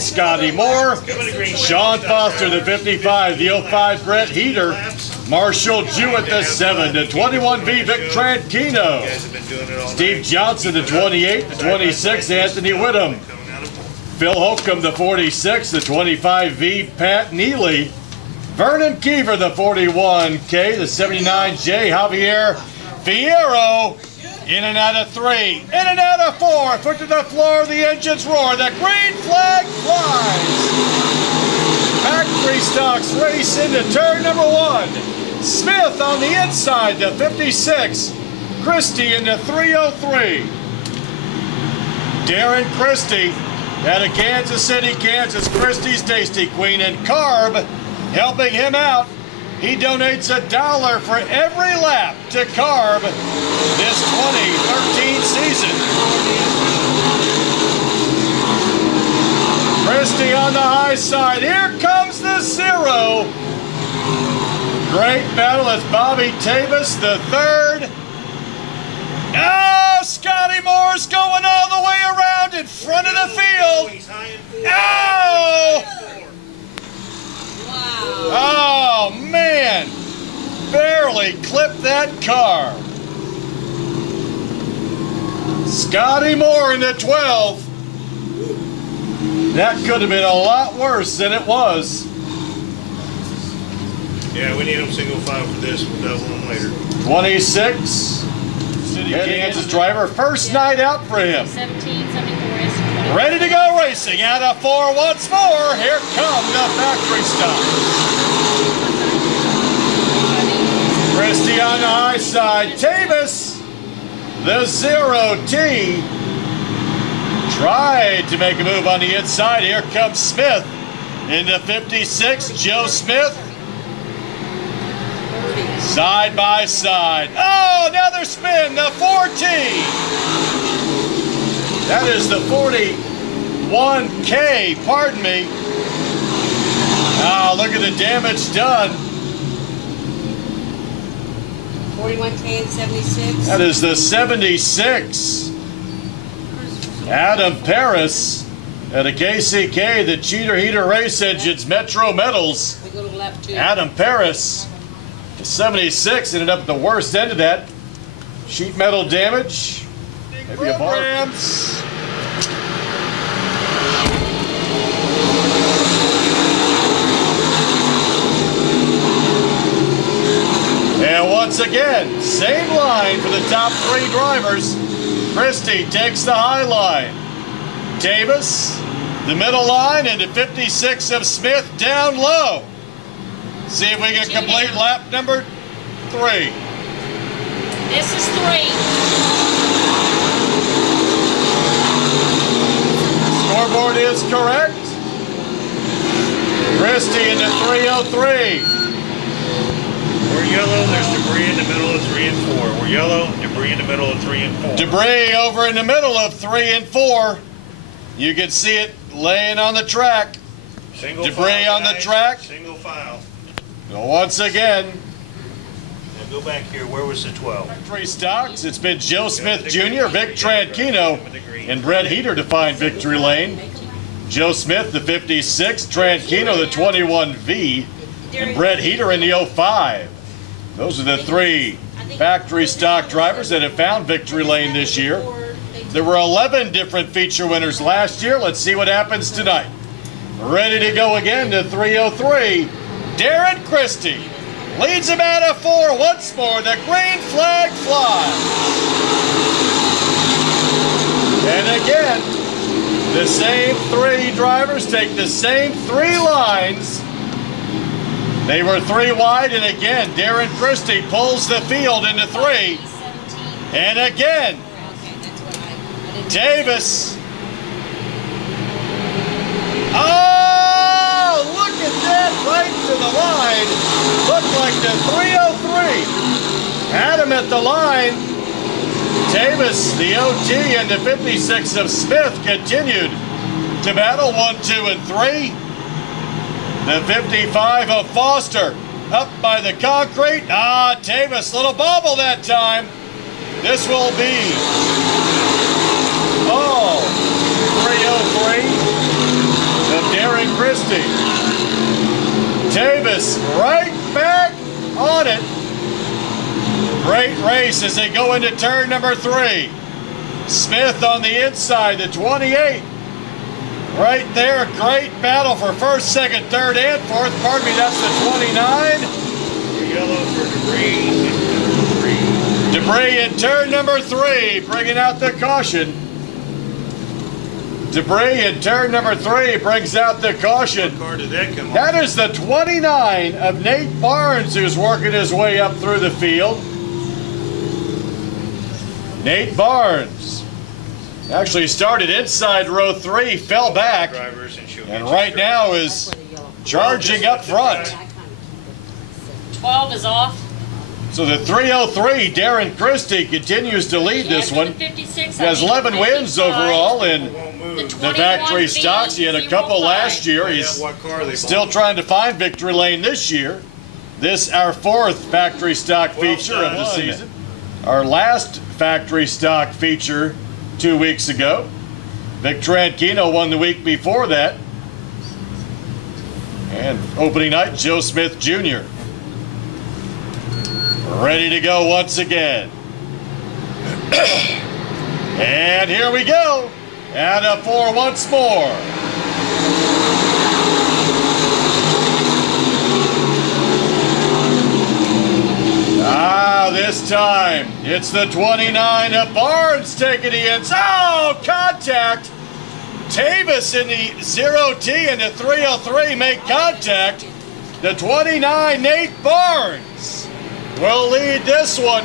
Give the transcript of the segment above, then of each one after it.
Scotty Moore. Sean Foster, the 55, the 05, Brett Heater. Marshall Jewett, the 7, the 21V, Vic Tranquino. Steve Johnson, the 28, the 26, Anthony Whittam. Phil Holcomb, the 46, the 25V, Pat Neely. Vernon Kiever, the 41K, the 79J, Javier Fierro. In and out of 3, in and out of 4, foot to the floor, the engines roar, the green flag flies. Factory stocks race into turn number 1. Smith on the inside, the 56. Christie into 303. Darren Christie out of Kansas City, Kansas. Christie's Tasty Queen, and Carb helping him out. He donates $1 for every lap to Carb this 2013 season. Christie on the high side. Here comes the 0. Great battle as Bobby Tavis, the 3rd. Oh, Scotty Moore's going all the way around in front of the field. Oh! Oh, man. Barely clipped that car. Scotty Moore in the 12. That could have been a lot worse than it was. Yeah, we need them single file for this. We'll double them later. 26. City Kansas driver. First night out for him. 17-74. Ready to go racing. Out of 4 once more. Here come the factory stop. Christie on the high side. Tavis, the 0T, tried to make a move on the inside. Here comes Smith into 56. Joe Smith. Side by side. Oh, another spin. The 4T. That is the 41K. Pardon me. Oh, look at the damage done. 41K and 76. That is the 76. Adam Paris at a KCK, the Cheater Heater Race Engines Metro Metals. We go to lap 2. Adam Paris, the 76, ended up at the worst end of that. Sheet metal damage. Maybe a bar. And once again, same line for the top 3 drivers. Christie takes the high line. Davis, the middle line, into 56 of Smith down low. See if we can complete lap number 3. This is 3. Scoreboard is correct. Christie into 303. We're yellow, there's debris in the middle of 3 and 4. We're yellow, debris in the middle of 3 and 4. Debris over in the middle of 3 and 4. You can see it laying on the track. Single debris file, on the guys. track. Single file. So once again, Now go back here. Where was the 12? factory stocks. It's been Joe Smith Jr., Vic Tranquino, and Brett Heater to find victory lane. Joe Smith, the 56, Tranquino, the 21V, and Brett Heater in the 05. Those are the 3 factory stock drivers that have found victory lane this year. There were 11 different feature winners last year. Let's see what happens tonight. Ready to go again to 303. Darren Christie leads him out of 4 once more. The green flag flies. And again, the same 3 drivers take the same 3 lines. They were 3 wide, and again, Darren Christie pulls the field into 3. And again, Davis. Oh, look at that, right to the line. Looked like the 303. Adam at the line. Davis, the OT, and the 56 of Smith continued to battle 1, 2, and 3. The 55 of Foster up by the concrete. Ah, Davis, little bobble that time. This will be, 303. The race as they go into turn number 3. Smith on the inside, the 28. Right there, great battle for first, second, third, and fourth. Pardon me, that's the 29. We're yellow for Debris in turn 3. Debris in turn number 3, bringing out the caution. Debris in turn number 3 brings out the caution. What car did that come on? That is the 29 of Nate Barnes, who's working his way up through the field. Nate Barnes actually started inside row 3, fell back, and right now is charging up front. 12 is off. So the 303, Darren Christie, continues to lead this one. He has 11 wins overall in the factory stocks. He had a couple last year. He's still trying to find victory lane this year. This our 4th factory stock feature of the season. Our last factory stock feature 2 weeks ago. Vic Tranquino won the week before that. And opening night, Joe Smith Jr. ready to go once again. And here we go. And a 4 once more. This time it's the 29 of Barnes taking the ends. Oh, contact. Tavis in the 0T and the 303 make contact. The 29, Nate Barnes, will lead this one.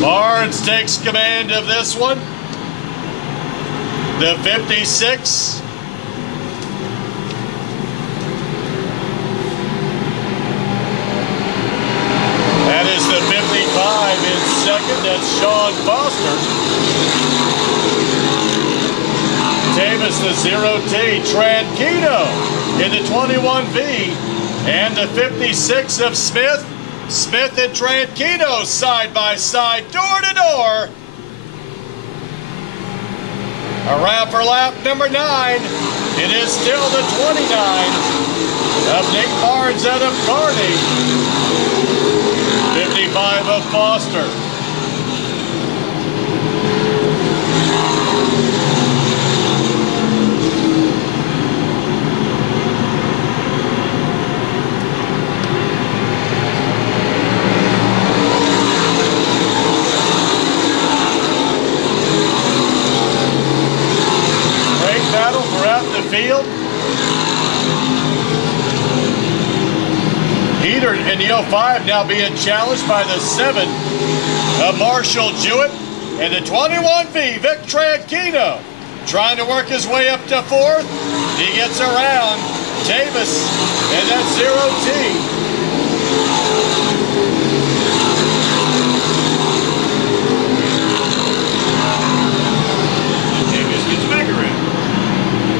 Barnes takes command of this one. The 56. That is the 55 in second. That's Sean Foster. Tavis the 0T. Tranquino in the 21V. And the 56 of Smith. Smith and Tranquino side by side, door to door. Around for lap number 9. It is still the 29 of Nate Barnes out of Kearney. 55 of Foster. Field. Heater in the 05 now being challenged by the 7 of Marshall Jewett and the 21V Vic Tranquino trying to work his way up to 4th. He gets around Tavis and that 0T.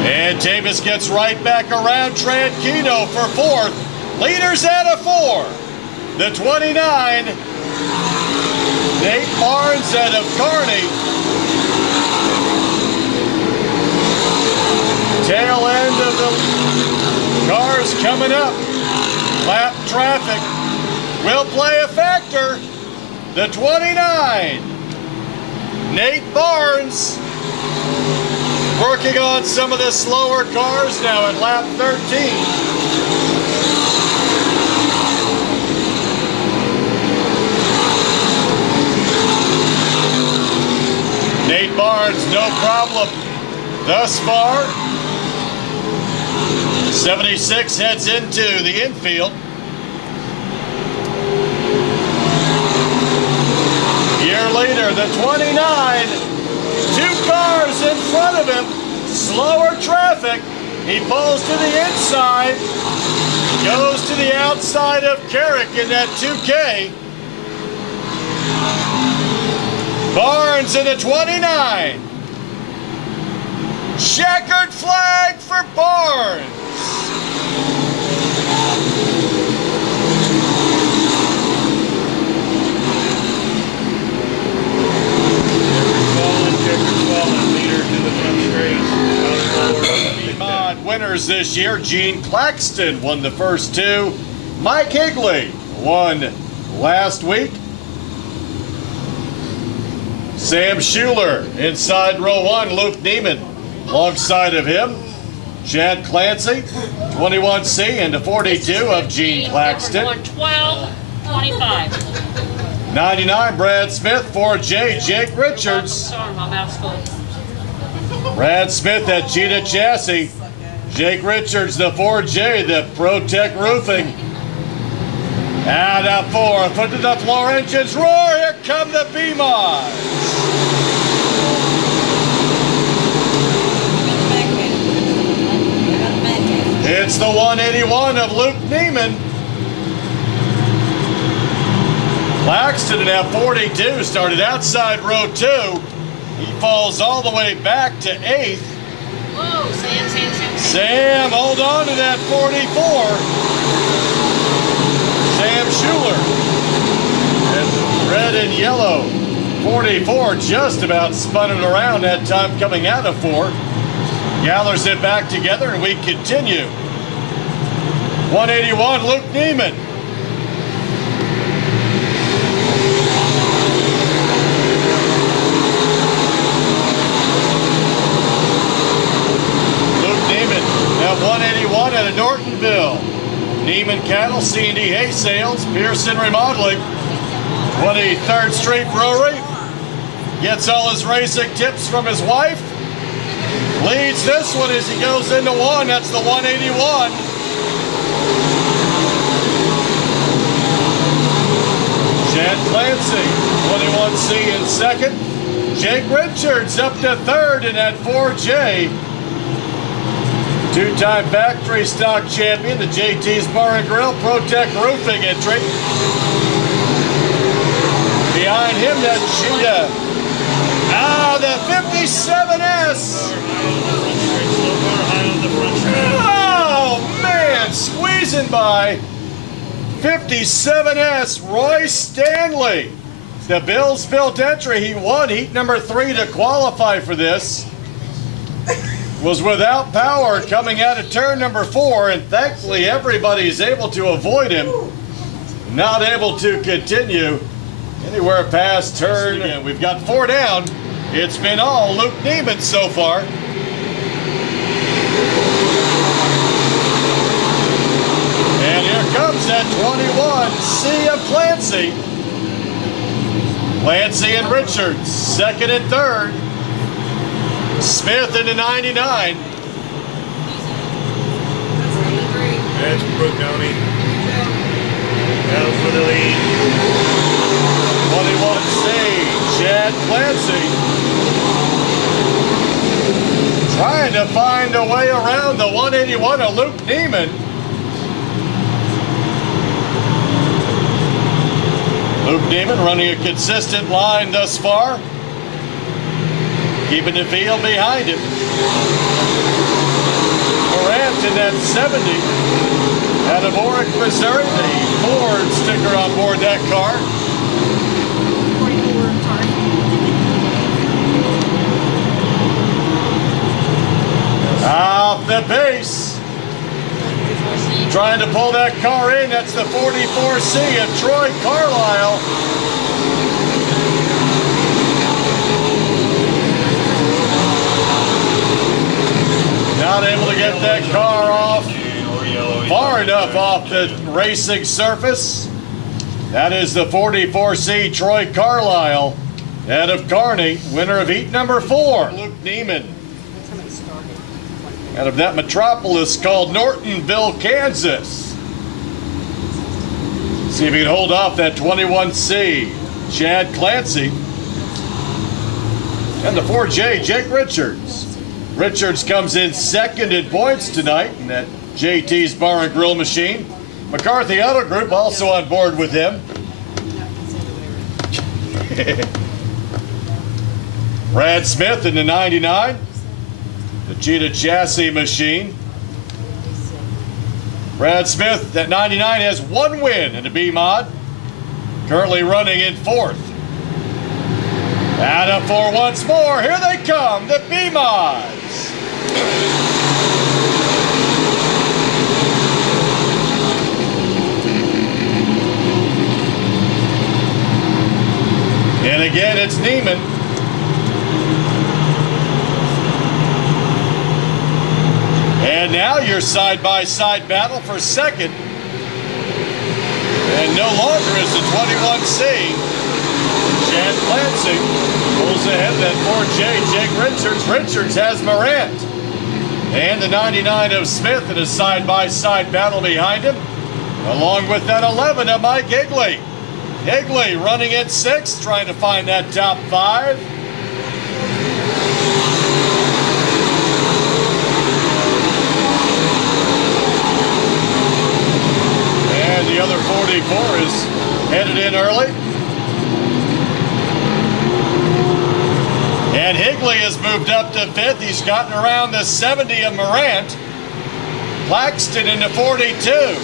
And Tavis gets right back around Tranquino for 4th. Leaders out of 4. The 29, Nate Barnes out of Kearney. Tail end of the cars coming up. Lap traffic will play a factor. The 29, Nate Barnes, working on some of the slower cars now at lap 13. Nate Barnes, no problem thus far. 76 heads into the infield. Year later, the 29. 2 cars in front of him, slower traffic. He pulls to the inside, goes to the outside of Carrick in that 2K. Barnes in the 29. Checkered flag for Barnes. Leader to the front straight. this year. Gene Claxton won the first two. Mike Higley won last week. Sam Schuler inside row 1, Luke Neiman alongside of him. Chad Clancy, 21C, and the 42 of Gene Claxton. 12, 25. 99, Brad Smith, 4J, Jake Richards. Sorry, my mouth's full. Brad Smith at Cheetah Chassis. Jake Richards, the 4J, the ProTech Roofing. And a 4, foot to the floor, engines roar, here come the B-Mods. It's the 181 of Luke Neiman. Claxton in that 42 started outside row 2. He falls all the way back to 8th. Whoa, Sam. Sam, hold on to that 44. Sam Schuler. And red and yellow. 44 just about spun it around that time coming out of 4. Gathers it back together and we continue. 181, Luke Neiman. Luke Neiman at 181 at a Nortonville. Neiman Cattle, C&D Hay Sales, Pearson Remodeling. 23rd Street Brewery. Gets all his racing tips from his wife. Leads this one as he goes into 1. That's the 181. Chad Clancy, 21C in second. Jake Richards up to 3rd in that 4J. Two-time factory stock champion, the JT's Bar and Grill ProTech Roofing entry. Behind him, that Cheetah. The 57S. Oh, man, squeezing by 57S, Roy Stanley. The Bills built entry. He won heat number 3 to qualify for this. Was without power coming out of turn number 4, and thankfully everybody's able to avoid him. Not able to continue anywhere past turn. Again, we've got 4 down. It's been all Luke Neiman so far. And here comes that 21C of Clancy. Clancy and Richards, 2nd and 3rd. Smith into 99. That's Brooke Downey. Out for the lead. 21C, Chad Clancy. Trying to find a way around the 181 of Luke Neiman. Luke Neiman running a consistent line thus far. Keeping the field behind him. Morant in that 70. Out of Oric, Missouri, the Ford sticker on board that car. Off the base. Trying to pull that car in. That's the 44C of Troy Carlisle. Not able to get that car off far enough off the racing surface. That is the 44C Troy Carlisle out of Kearney, winner of heat number 4. Luke Neiman out of that metropolis called Nortonville, Kansas. See if he can hold off that 21C Chad Clancy. And the 4J, Jake Richards. Richards comes in 2nd in points tonight in that JT's Bar and Grill machine. McCarthy Auto Group also on board with him. Brad Smith in the 99. The Cheetah Chassis machine. Brad Smith, that 99, has 1 win in the B-Mod. Currently running in 4th. And up for once more. Here they come, the B-Mods. again, it's Neiman. And now your side-by-side battle for second. And no longer is the 21C. Chad Clancy pulls ahead of that 4J. Jake Richards. Richards has Morant. And the 99 of Smith in a side-by-side battle behind him. Along with that 11 of Mike Higley. Higley running at 6th, trying to find that top 5. And the other 44 is headed in early. And Higley has moved up to 5th. He's gotten around the 70 of Morant. Claxton into 42.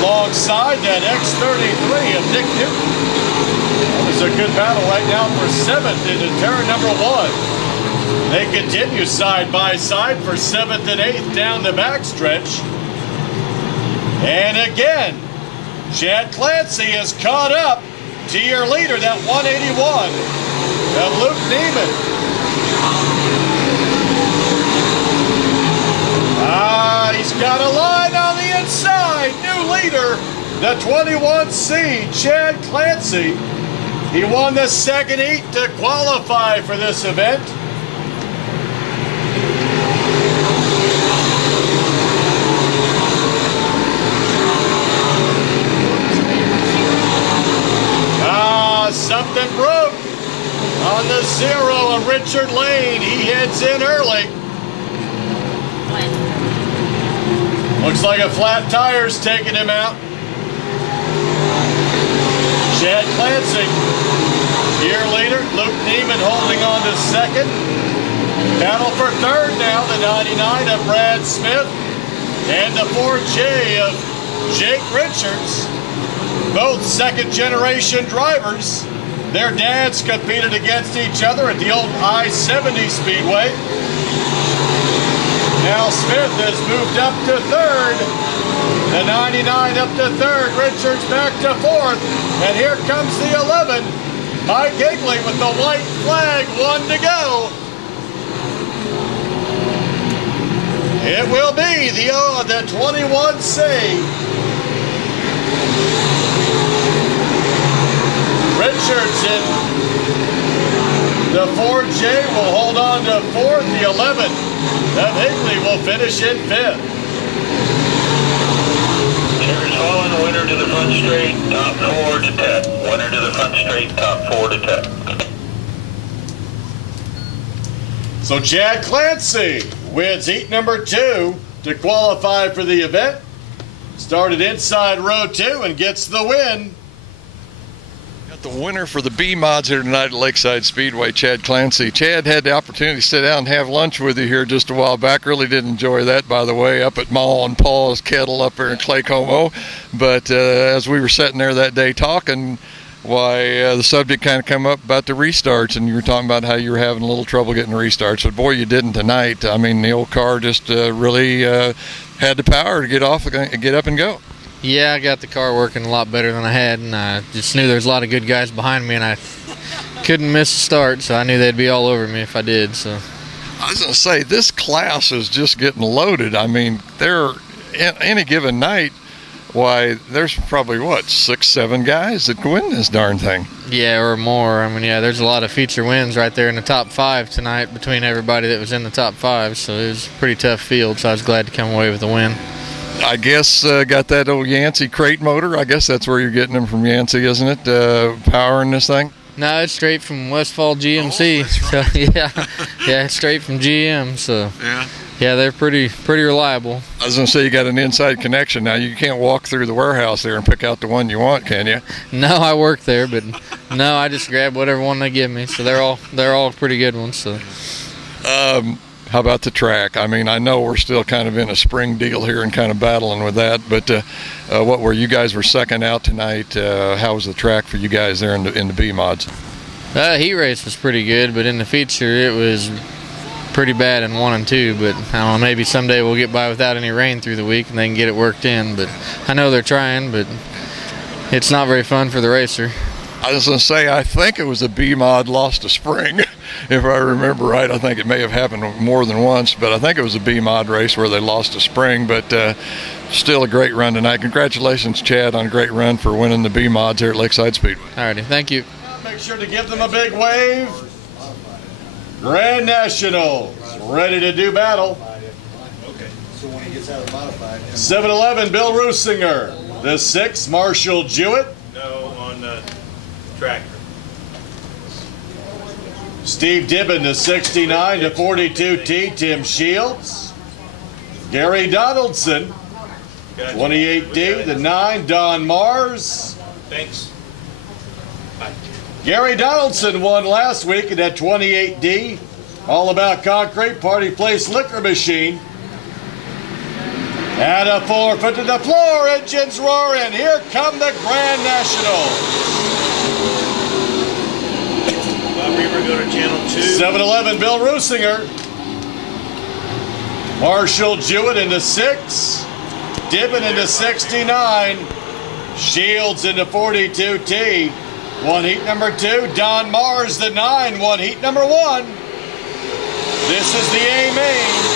Alongside that X33 of Nick Newton. That was a good battle right now for 7th into turn number 1. They continue side by side for 7th and 8th down the backstretch. And again, Chad Clancy has caught up to your leader, that 181 of Luke Neiman. He's got a line on the inside. New leader, the 21C, Chad Clancy. He won the second heat to qualify for this event. Something broke on the 0 of Richard Lane. He heads in early. Looks like a flat tire's taking him out. Chad Clancy, your leader. Luke Neiman holding on to 2nd. Battle for 3rd now, the 99 of Brad Smith and the 4J of Jake Richards. Both 2nd generation drivers. Their dads competed against each other at the old I-70 Speedway. Now Smith has moved up to 3rd. The 99 up to 3rd. Richards back to 4th. And here comes the 11. Mike Higley with the white flag, 1 to go. It will be the 21C. Richards in the 4J will hold on to 4th. The 11 of Higley will finish in 5th. Winners falling, winner to the front straight, top 4 to 10. Winner to the front straight, top 4 to 10. So Chad Clancy wins heat number 2 to qualify for the event. Started inside row 2 and gets the win. The winner for the B mods here tonight at Lakeside Speedway, Chad Clancy. Chad had the opportunity to sit down and have lunch with you here just a while back. Really did enjoy that, by the way, up at Ma and Paul's Kettle up there in Claycomo. But as we were sitting there that day talking, the subject kind of come up about the restarts, and you were talking about how you were having a little trouble getting the restarts. But boy, you didn't tonight. I mean, the old car just really had the power to get up and go. Yeah, I got the car working a lot better than I had, and I just knew there was a lot of good guys behind me, and I couldn't miss a start, so I knew they'd be all over me if I did. So I was going to say, this class is just getting loaded. I mean, any given night, why, there's probably, 6, 7 guys that can win this darn thing. Yeah, or more. I mean, yeah, there's a lot of feature wins right there in the top 5 tonight between everybody that was in the top 5, so it was a pretty tough field, so I was glad to come away with a win. I guess got that old Yancey crate motor. I guess that's where you're getting them from, Yancey, isn't it? Powering this thing? No, it's straight from Westfall GMC. Oh, that's right. So yeah, it's straight from GM. So yeah, they're pretty reliable. I was gonna say, you got an inside connection now. You can't walk through the warehouse there and pick out the one you want, can you? No, I work there, but no, I just grab whatever one they give me. So they're all pretty good ones. So. How about the track? I mean, I know we're still kind of in a spring deal here and kind of battling with that, but what were you guys were second out tonight? How was the track for you guys there in the B mods? Heat race was pretty good, but in the feature it was pretty bad in 1 and 2. But I don't know, maybe someday we'll get by without any rain through the week and they can get it worked in. But I know they're trying, but it's not very fun for the racer. I was going to say, I think it was a B mod lost a spring, if I remember right. I think it may have happened more than once, but I think it was a B mod race where they lost a spring, but still a great run tonight. Congratulations, Chad, on a great run for winning the B mods here at Lakeside Speedway. Alrighty, thank you. Make sure to give them a big wave. Grand Nationals, ready to do battle. 7-11, Bill Rusinger. The 6, Marshall Jewett. No, on the tractor. Steve Dibbin, the 69 to 42T, Tim Shields. Gary Donaldson, 28D, the 9, Don Mars. Thanks. Gary Donaldson won last week in that 28D. All About Concrete Party Place Liquor Machine. And a 4-foot to the floor, engines roaring. Here come the Grand Nationals. Bob Reaver, go to channel 2. 7-11, Bill Rusinger. Marshall Jewett in the 6. Dibbin in the 69. Shields in the 42T. Won heat number 2. Don Mars, the 9, won heat number 1. This is the A-Main.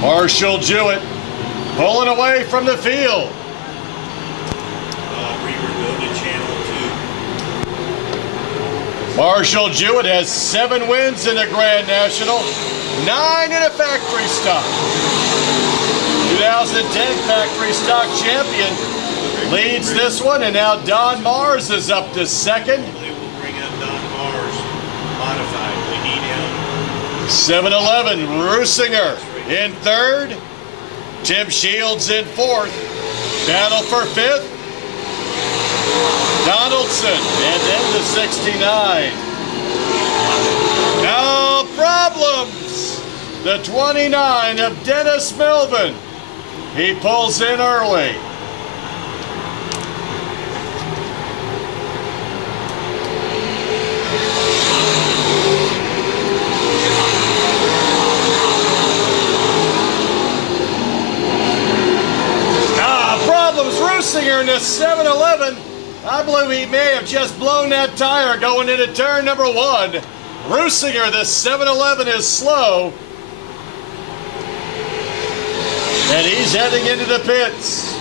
Marshall Jewett pulling away from the field. Reaver, go to channel 2. Marshall Jewett has 7 wins in the Grand National, 9 in a factory stock. 2010 factory stock champion leads this one, and now Don Mars is up to 2nd. We'll bring up Don Mars modified. We need him. 7-11, Rusinger in 3rd. Tim Shields in 4th. Battle for 5th. Donaldson, and then the 69. No problems. The 29 of Dennis Melvin. He pulls in early. Problems. Rusinger in the 7-11. I believe he may have just blown that tire going into turn number 1. Rusinger, the 7-11 is slow. And he's heading into the pits.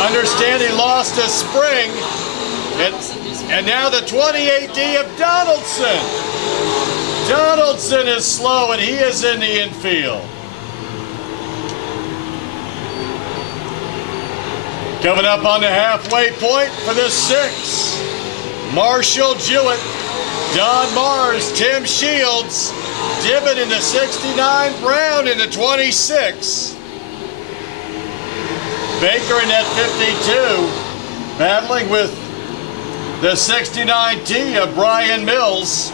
Understand he lost a spring. And now the 28D of Donaldson. Donaldson is slow and he is in the infield. Coming up on the halfway point for the 6. Marshall Jewett, Don Mars, Tim Shields, Dibbin in the 69, Brown in the 26. Baker in that 52, battling with the 69T of Brian Mills.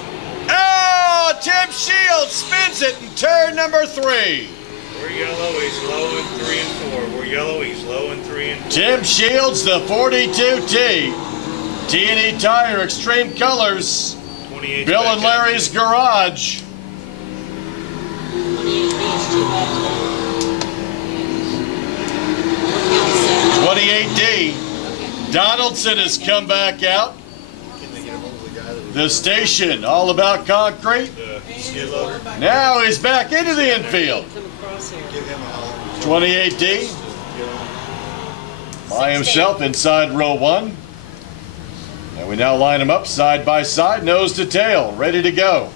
Oh, Tim Shields spins it in turn number 3. We're yellow, he's low in 3 and 4. We're yellow, he's low in 3 and 4. Tim Shields, the 42T. T&E Tire Extreme Colors. Bill and Larry's Garage. 28D. Donaldson has come back out. The station, All About Concrete. Now he's back into the infield. 28D. By himself inside row 1. And we now line them up side by side, nose to tail, ready to go.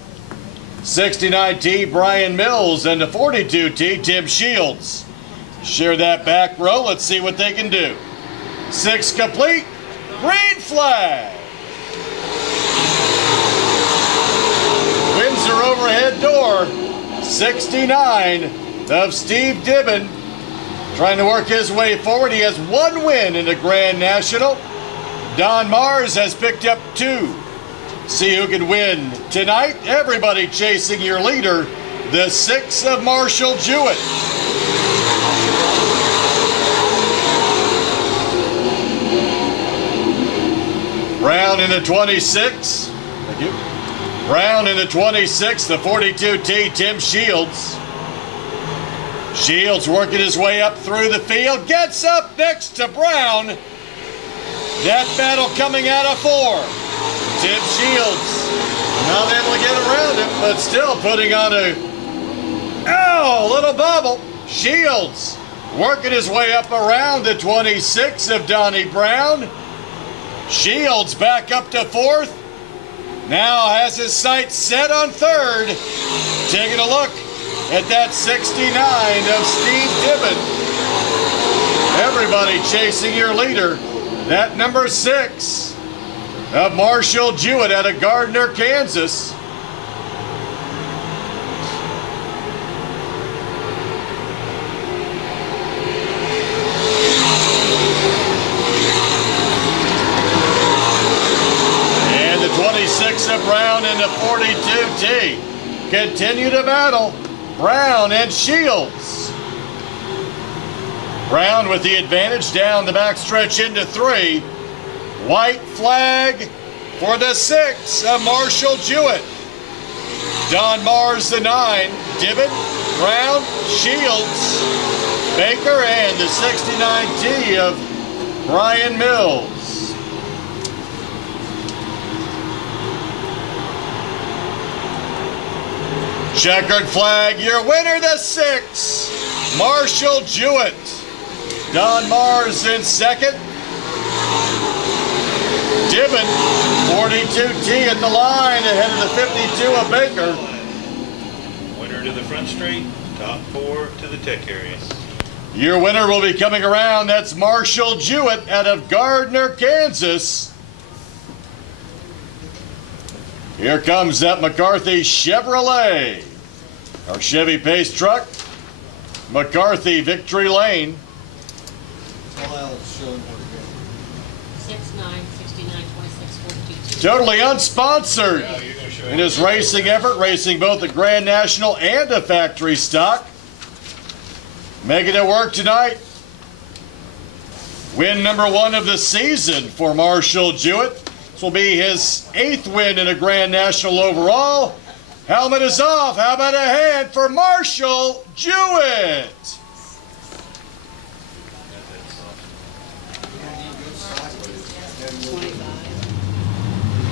69T, Brian Mills, and the 42T, Tim Shields. Share that back row. Let's see what they can do. 6 complete. Green flag. Windsor overhead door. 69 of Steve Dibbin. Trying to work his way forward. He has 1 win in the Grand National. Don Mars has picked up 2. See who can win tonight. Everybody chasing your leader, the 6 of Marshall Jewett. Brown in the 26. Thank you. Brown in the 26, the 42T, Tim Shields. Shields working his way up through the field, gets up next to Brown. That battle coming out of 4. Tim Shields not able to get around him, but still putting on a little bobble. Shields working his way up around the 26 of Donnie Brown. Shields back up to 4th. Now has his sights set on 3rd. Taking a look at that 69 of Steve Dibbon. Everybody chasing your leader. That number 6 of Marshall Jewett out of Gardner, Kansas. And the 26 of Brown and the 42T continue to battle. Brown and Shields. Brown with the advantage down the backstretch into 3. White flag for the 6 of Marshall Jewett. Don Mars the 9. Dibbon, Brown, Shields, Baker, and the 69T of Brian Mills. Checkered flag, your winner, the 6, Marshall Jewett. Don Mars in 2nd. Dibbon, 42T at the line, ahead of the 52 of Baker. Winner to the front straight, top 4 to the tech area. Your winner will be coming around. That's Marshall Jewett out of Gardner, Kansas. Here comes that McCarthy Chevrolet, our Chevy Pace truck. McCarthy Victory Lane. 6, 9, 69, 26, 42. Totally unsponsored in his racing effort, racing both at Grand National and a factory stock. Making it work tonight. Win number 1 of the season for Marshall Jewett. This will be his 8th win in a Grand National overall. Helmet is off. How about a hand for Marshall Jewett?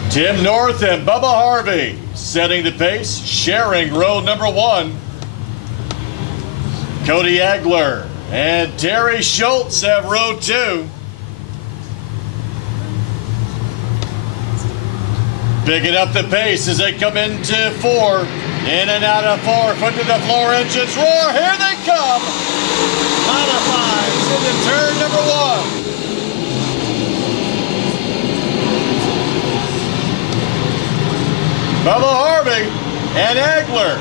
Tim North and Bubba Harvey setting the pace, sharing row number 1. Cody Agler and Terry Schultz have row 2. Picking up the pace as they come into 4. In and out of 4. Foot to the floor, engines roar. Here they come. Out of 5s into turn number 1. Bubba Harvey and Agler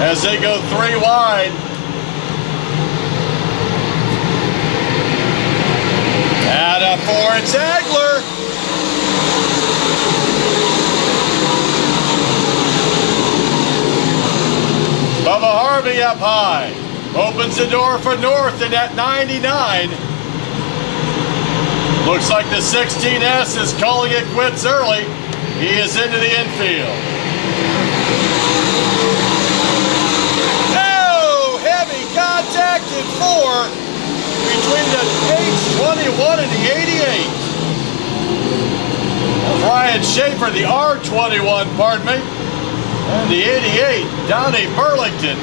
as they go 3 wide. Out of 4, it's Agler. Bubba Harvey up high. Opens the door for North in at 99. Looks like the 16S is calling it quits early. He is into the infield. Oh, heavy contact in 4 between the H21 and the 88. Ryan Schaefer, the R21, pardon me, and the 88, Donnie Burlington,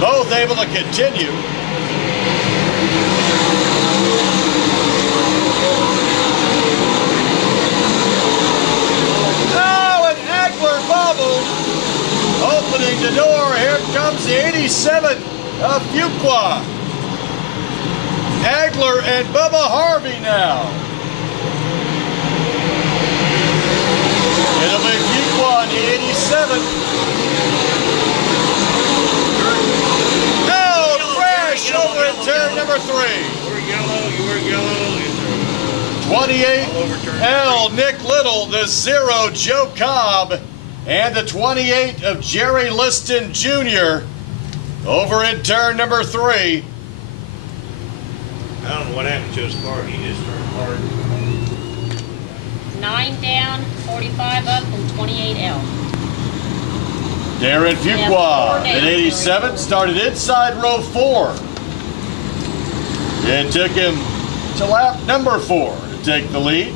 both able to continue. Bobble, opening the door. Here comes the 87 of Fuqua. Agler and Bubba Harvey now. It'll be Fuqua on the 87. Oh, crash over in turn number 3. You're yellow, you're yellow. 28 L. Nick Little, the 0 Joe Cobb, and the 28 of Jerry Liston Jr. over in turn number 3. I don't know what happened to his car. He just turned hard. 9 down, 45 up, and 28 L. Darren Fuqua in 87 started inside row 4. It took him to lap number 4 to take the lead.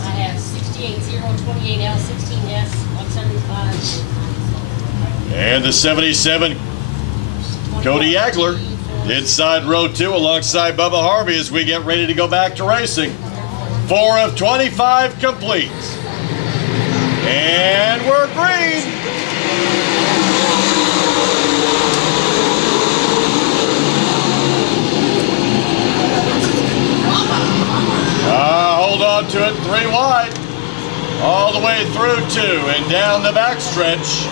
I have 68028L 16S 175. And the 77, Cody Agler, inside row 2 alongside Bubba Harvey as we get ready to go back to racing. 4 of 25 complete. And we're green. Hold on to it, 3 wide. All the way through 2 and down the backstretch.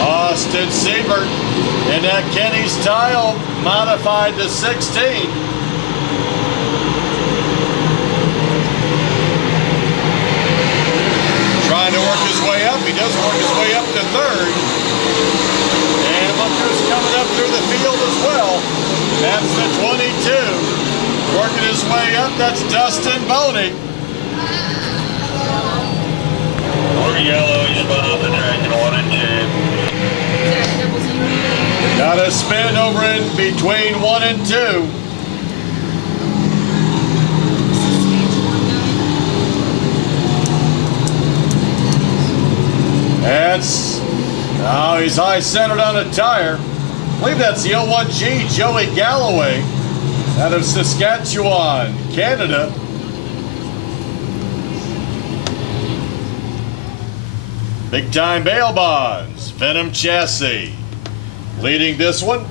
Austin Siebert in that Kenny's Tile modified to 16. Trying to work his way up. He does work his way up to 3rd. And look who's coming up through the field as well. That's the 22. Working his way up, that's Dustin Boney. We're yellow, you spun off the track in 1 and 2. Got a spin over in between 1 and 2. That's, oh, he's high centered on a tire. I believe that's the 01G Joey Galloway out of Saskatchewan, Canada. Big Time Bail Bonds, Venom Chassis. Leading this one,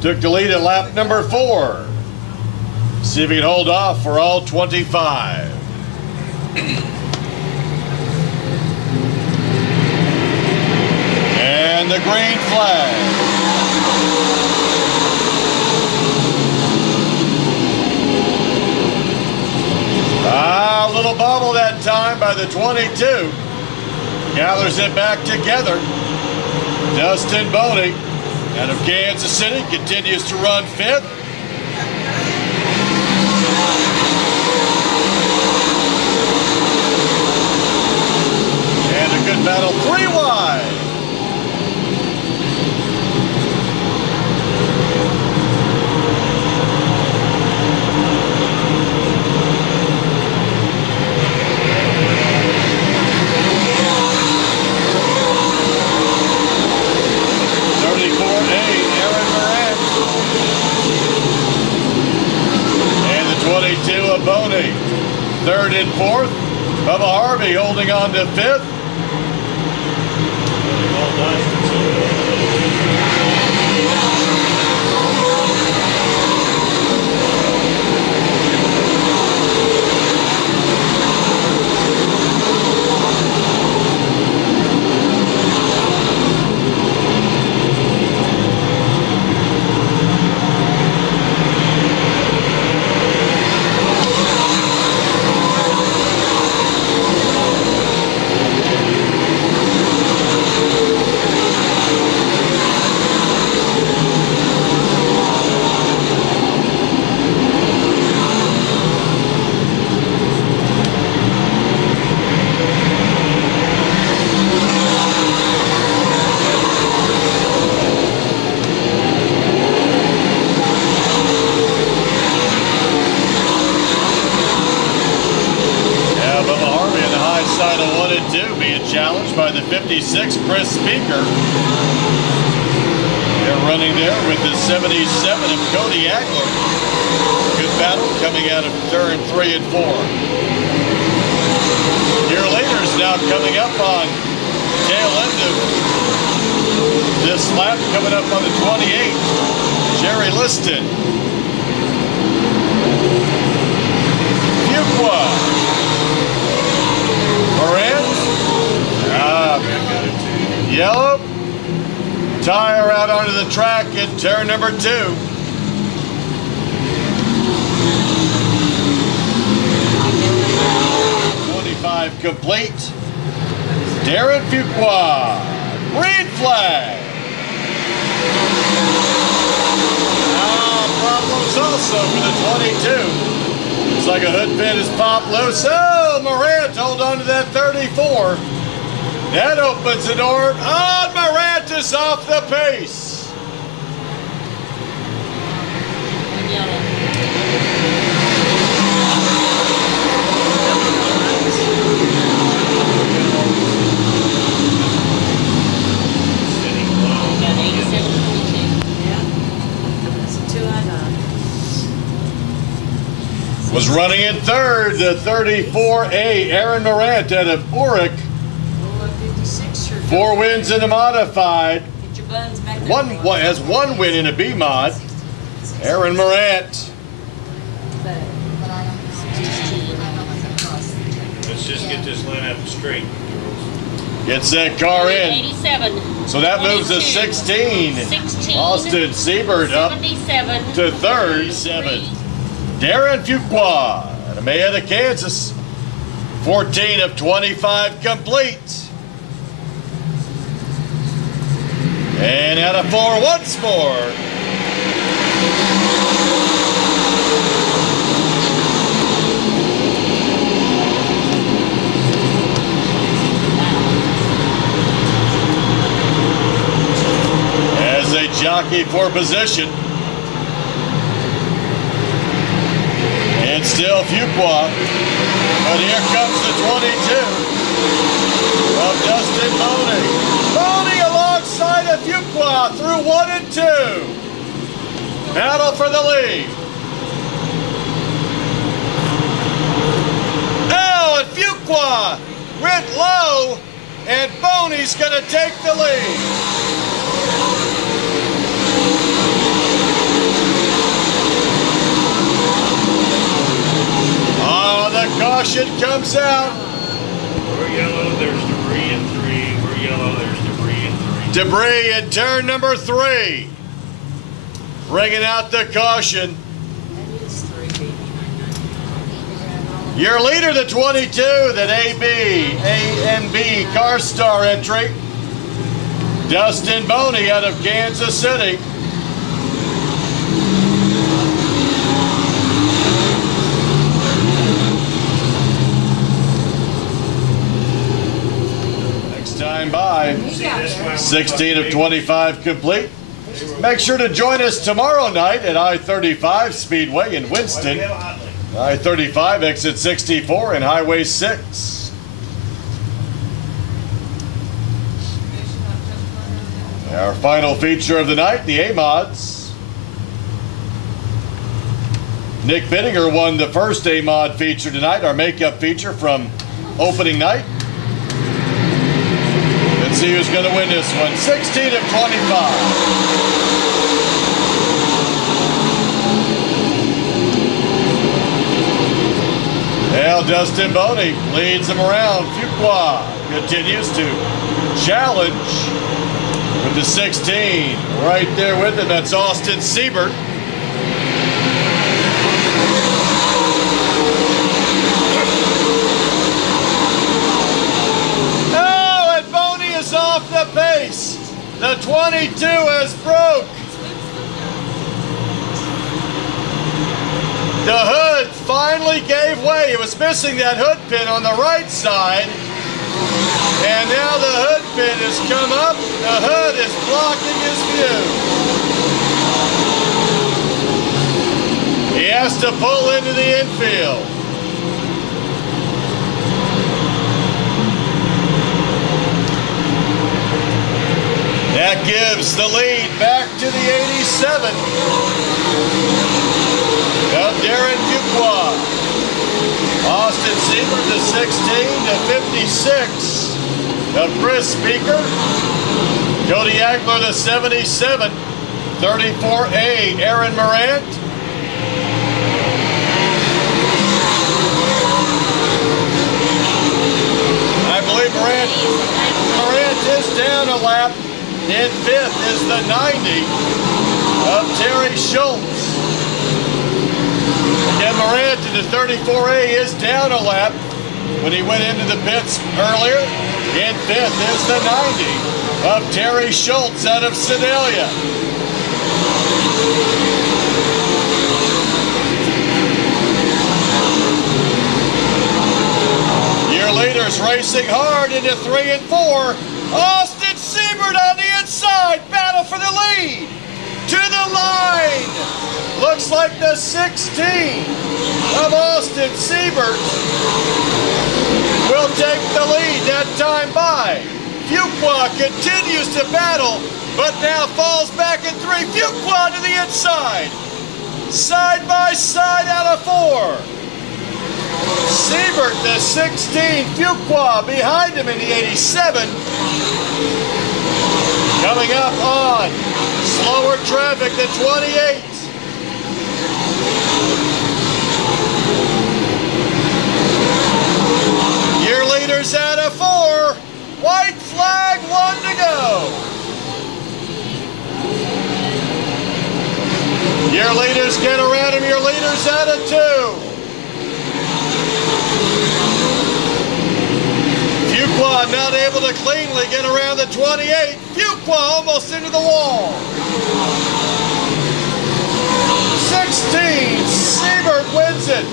took the lead at lap number 4. See if he can hold off for all 25. And the green flag. A little bobble that time by the 22. Gathers it back together. Dustin Boney out of Kansas City continues to run 5th. And a good battle, 3 wide. Boney, 3rd and 4th. Bubba Harvey holding on to 5th. Challenged by the 56, Chris Speaker. They're running there with the 77 of Cody Agler. Good battle coming out of turn 3 and 4. Your leaders now coming up on tail end of this lap, coming up on the 28. Jerry Liston. Fuqua. Moran. Yellow tire out onto the track in turn number 2. Complete. Darren Fuqua, green flag. Problems also for the 22. Looks like a hood pin is popped loose. Oh, Morant, hold on to that 34. That opens the door. Oh, Morant is off the pace. Was running in third, the 34A, Aaron Morant out of Oric. 4 wins in the modified. Has 1 win in a B mod. Aaron Morant. Let's just get this lineup straight. Gets that car in. 87. So that moves to 16. Austin Siebert up 77. to third. 7. Darren Fuqua out of Mayetta, Kansas. 14 of 25 complete. And out of 4 once more. As they jockey for position. And still Fuqua. But here comes the 22 of Dustin Boney. Boney alongside of Fuqua through 1 and 2. Battle for the lead. Oh, and Fuqua went low, and Boney's going to take the lead. Oh, the caution comes out. We're yellow, there's debris in 3. We're yellow, there's debris in 3. Debris in turn number 3. Bringing out the caution. Your leader, the 22, that A&B Car Star entry. Dustin Boney out of Kansas City. Time by 16 of 25 complete. Make sure to join us tomorrow night at I-35 Speedway in Winston. I-35 exit 64 and Highway 6. Our final feature of the night, the A-Mods. Nick Bittinger won the first A-Mod feature tonight, our makeup feature from opening night. Let's see who's going to win this one. 16 of 25. Well, Dustin Boney leads them around. Fuqua continues to challenge with the 16. Right there with him, that's Austin Siebert. Off the pace. The 22 has broke. The hood finally gave way. It was missing that hood pin on the right side. And now the hood pin has come up. The hood is blocking his view. He has to pull into the infield. That gives the lead back to the 87 of Darren Fuqua. Austin Siebert, the 16 to 56 of Chris Speaker. Cody Agler, the 77. 34A, Aaron Morant. I believe Morant is down a lap. In 5th is the 90 of Terry Schultz. Again, Moran to the 34A is down a lap when he went into the pits earlier. In fifth is the 90 of Terry Schultz out of Sedalia. Year leaders racing hard into 3 and 4. Austin Siebert on the inside, battle for the lead. To the line. Looks like the 16 of Austin Siebert will take the lead that time by. Fuqua continues to battle, but now falls back in 3. Fuqua to the inside. Side by side out of 4. Siebert, the 16, Fuqua behind him in the 87. Coming up on slower traffic, the 28. Year leaders out of 4. White flag, 1 to go. Year leaders get around him. Year leaders out of 2. Fuqua not able to cleanly get around the 28. Fuqua almost into the wall. 16, Siebert wins it.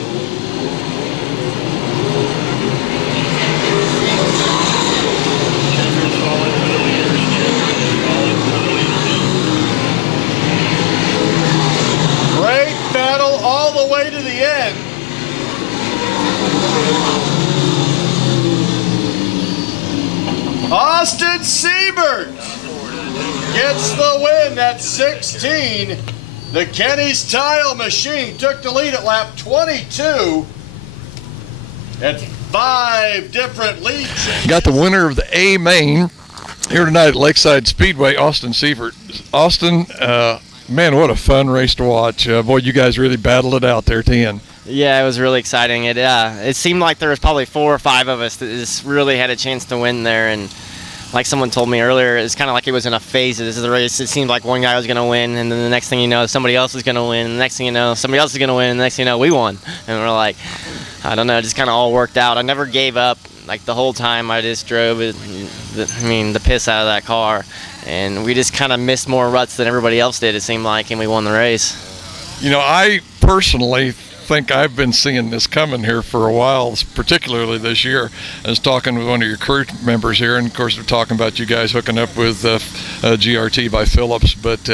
Great battle all the way to the end. Austin Siebert gets the win at 16. The Kenny's Tile Machine took the lead at lap 22 at 5 different lead changes. Got the winner of the A main here tonight at Lakeside Speedway, Austin Siebert. Austin, man, what a fun race to watch. Boy, you guys really battled it out there at the end. Yeah, it was really exciting. It seemed like there was probably 4 or 5 of us that just really had a chance to win there. And like someone told me earlier, it's kind of like it was in a phases of the race. It seemed like one guy was going to win, and then the next thing you know, somebody else is going to win. And the next thing you know, somebody else is going to win. And the next thing you know, we won. And we're like, I don't know, it just kind of all worked out. I never gave up. Like the whole time, I just drove it. The piss out of that car. And we just kind of missed more ruts than everybody else did, it seemed like, and we won the race. You know, I personally think I've been seeing this coming here for a while, particularly this year. I was talking with one of your crew members here, and of course we're talking about you guys hooking up with GRT by Phillips, but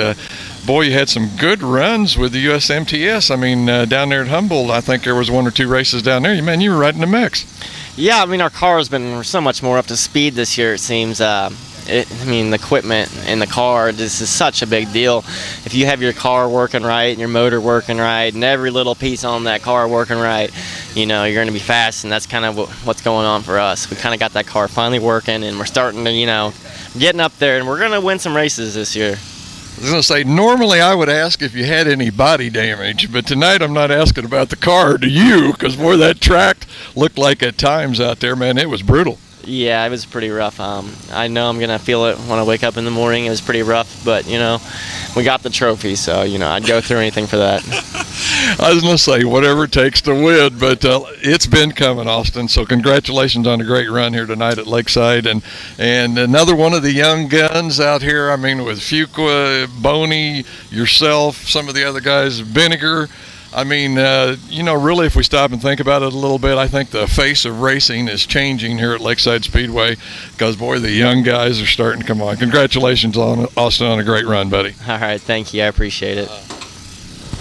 boy, you had some good runs with the USMTS. I mean, down there at Humboldt, I think there was 1 or 2 races down there. Man, you were right in the mix. Yeah, I mean, our car has been so much more up to speed this year, it seems. The equipment in the car, this is such a big deal. If you have your car working right and your motor working right and every little piece on that car working right, you know, you're going to be fast, and that's kind of what's going on for us. We kind of got that car finally working, and we're starting to, you know, getting up there, and we're going to win some races this year. I was going to say, normally I would ask if you had any body damage, but tonight I'm not asking about the car, do you? Because, boy, that track looked like at times out there, man, it was brutal. Yeah, it was pretty rough. I know I'm going to feel it when I wake up in the morning. It was pretty rough, but, you know, we got the trophy, so, you know, I'd go through anything for that. I was going to say, whatever it takes to win, but it's been coming, Austin, so congratulations on a great run here tonight at Lakeside, and another one of the young guns out here, I mean, with Fuqua, Boney, yourself, some of the other guys, Vinegar. I mean, you know, really, if we stop and think about it a little bit, I think the face of racing is changing here at Lakeside Speedway because, boy, the young guys are starting to come on. Congratulations, on Austin, on a great run, buddy. All right, thank you. I appreciate it.